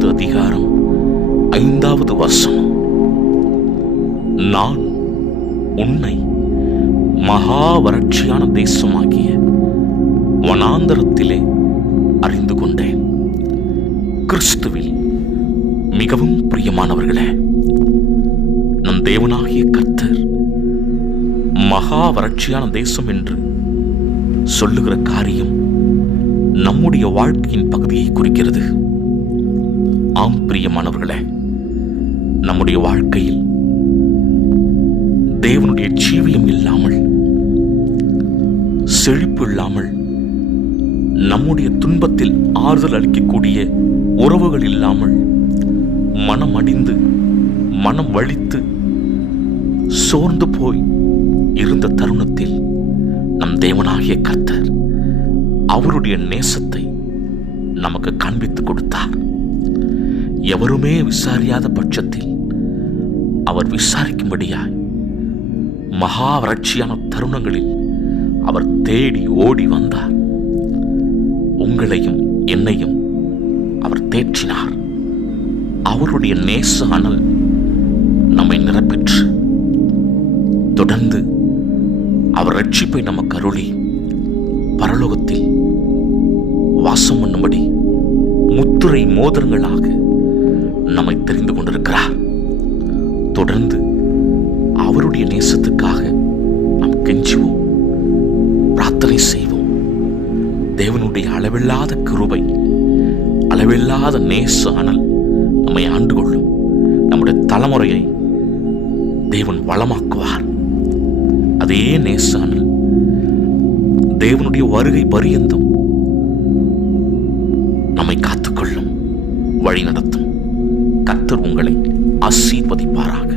4வது அதிகாரம் 5வது வசனம். நான் உன்னை மகா வறட்சியான தேசமாகிய வனாந்தரத்திலே அறிந்து கொண்டேன். கிறிஸ்துவில் மிகவும் பிரியமானவர்களே, நம் தேவனாகிய கர்த்தர் மகா வறட்சியான தேசம் என்று சொல்லுகிற காரியம் நம்முடைய வாழ்க்கையின் பகுதியை குறிக்கிறது. ஆம் பிரியமானவர்களே, நம்முடைய வாழ்க்கையில் தேவனுடைய ஜீவியம் இல்லாமல், செழிப்பு இல்லாமல், நம்முடைய துன்பத்தில் ஆறுதல் அளிக்கக்கூடிய உறவுகள் இல்லாமல், மனம் அடிந்து மனம் வலித்து சோர்ந்து போய் இருந்த தருணத்தில் நம் தேவனாகிய கர்த்தர் அவருடைய நேசத்தை நமக்கு காண்பித்துக் கொடுத்தார். எவருமே விசாரியாத பட்சத்தில் அவர் விசாரிக்கும்படியாய் மகா வறட்சியான தருணங்களில் அவர் தேடி ஓடி வந்தார். உங்களையும் என்னையும் அவர் தேற்றினார். அவருடைய நேச அனல் நம்மை நிரப்பிற்று. தொடர்ந்து அவர் ரட்சிப்பை நமக்கு அருளி பரலோகத்தில் வாசம் பண்ணும்படி முத்திரை மோதிரங்களாக நம்மை தெரிந்து கொண்டிருக்கிறார். தொடர்ந்து அவருடைய நேசத்துக்காக நாம் கெஞ்சுவோம், பிரார்த்தனை செய்வோம். தேவனுடைய அளவில்லாத கிருபை, அளவில்லாத நேச அனல் நம்மை ஆண்டு கொள்ளும். நம்முடைய தலைமுறையை தேவன் வளமாக்குவார். அதே நேச அனல் தேவனுடைய வருகை பரியந்தம் நம்மை காத்துக்கொள்ளும், வழி நடத்தும். கர்த்தர் உங்களை ஆசீர்வதிப்பாராக.